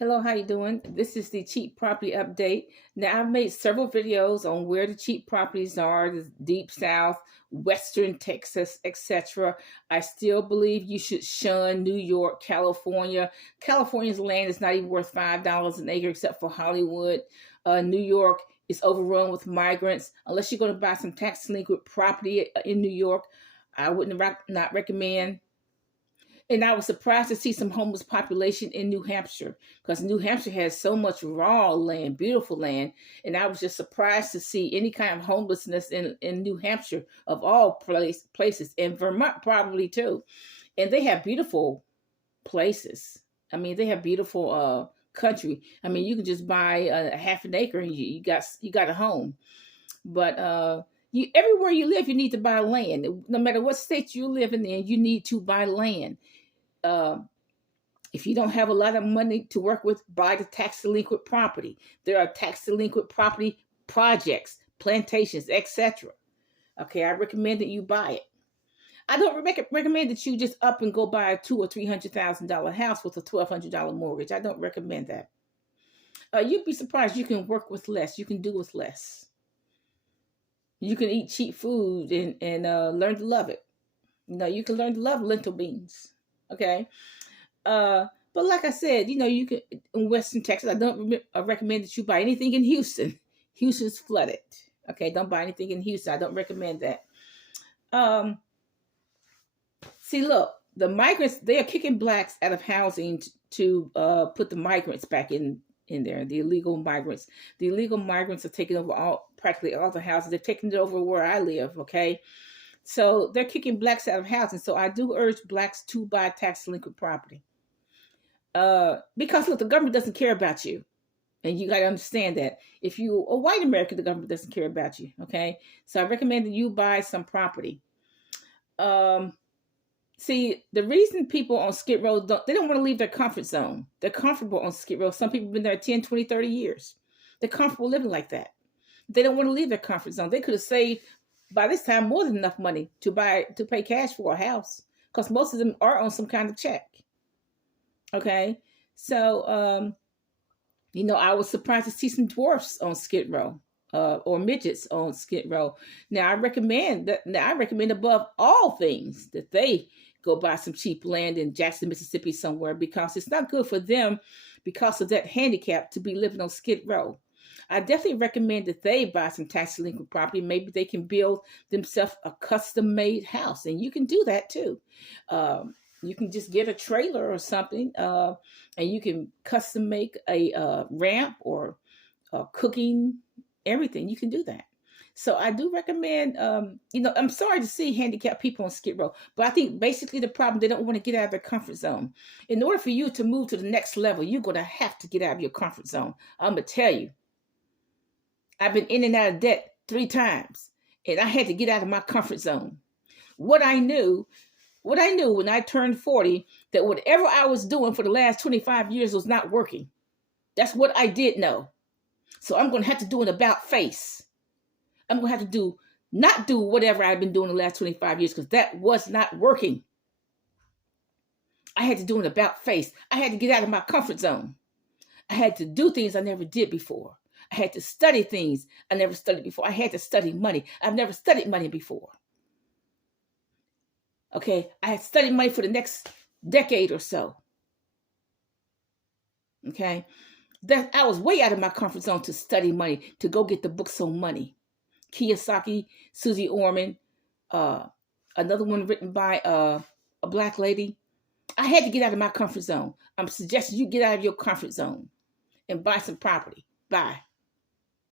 Hello, how you doing? This is the cheap property update. Now, I've made several videos on where the cheap properties are, the deep south, western Texas, etc. I still believe you should shun New York, California. California's land is not even worth $5 an acre except for Hollywood. New York is overrun with migrants. Unless you're going to buy some tax delinquent property in New York, I wouldn't not recommend. And I was surprised to see some homeless population in New Hampshire because New Hampshire has so much raw land, beautiful land. And I was just surprised to see any kind of homelessness in New Hampshire of all places, and Vermont probably too. And they have beautiful places. I mean, they have beautiful country. I mean, you can just buy a half an acre and you got a home. But everywhere you live, you need to buy land. No matter what state you live in, you need to buy land. If you don't have a lot of money to work with, buy the tax delinquent property. There are tax delinquent property projects, plantations, etc. Okay, I recommend that you buy it. I don't recommend that you just up and go buy a $200,000 or $300,000 house with a $1,200 mortgage. I don't recommend that. You'd be surprised. You can work with less. You can do with less. You can eat cheap food and learn to love it. You can learn to love lentil beans. Okay. But like I said, you can in Western Texas. I don't recommend that you buy anything in Houston. Houston's flooded. Okay, don't buy anything in Houston. I don't recommend that. See, look, the migrants, they are kicking blacks out of housing to put the migrants back in there. The illegal migrants. The illegal migrants are taking over practically all the houses. They're taking it over where I live. Okay. So they're kicking blacks out of housing. So I do urge blacks to buy tax delinquent property. Because look, the government doesn't care about you. And you got to understand that. If you're a white American, the government doesn't care about you. Okay. So I recommend that you buy some property. See, the reason people on Skid Row, they don't want to leave their comfort zone. They're comfortable on Skid Row. Some people have been there 10, 20, 30 years. They're comfortable living like that. They don't want to leave their comfort zone. They could have saved by this time more than enough money to pay cash for a house, because most of them are on some kind of check. Okay. So, I was surprised to see some dwarfs on Skid Row, or midgets on Skid Row. Now I recommend above all things that they go buy some cheap land in Jackson, Mississippi somewhere, because it's not good for them because of that handicap to be living on Skid Row. I definitely recommend that they buy some tax delinquent property. Maybe they can build themselves a custom-made house, and you can do that too. You can just get a trailer or something, and you can custom make a ramp or cooking, everything. You can do that. So I do recommend, I'm sorry to see handicapped people on Skid Row, but I think basically the problem, they don't want to get out of their comfort zone. In order for you to move to the next level, you're going to have to get out of your comfort zone. I'm going to tell you. I've been in and out of debt 3 times, and I had to get out of my comfort zone. What I knew when I turned 40, that whatever I was doing for the last 25 years was not working. That's what I did know. So I'm going to have to do an about face. I'm going to have to not do whatever I've been doing the last 25 years, because that was not working. I had to do an about face. I had to get out of my comfort zone. I had to do things I never did before. I had to study things I never studied before. I had to study money. I've never studied money before. Okay, I had studied money for the next decade or so. Okay, that I was way out of my comfort zone to study money, to go get the books on money. Kiyosaki, Susie Orman, another one written by a black lady. I had to get out of my comfort zone. I'm suggesting you get out of your comfort zone and buy some property. Bye.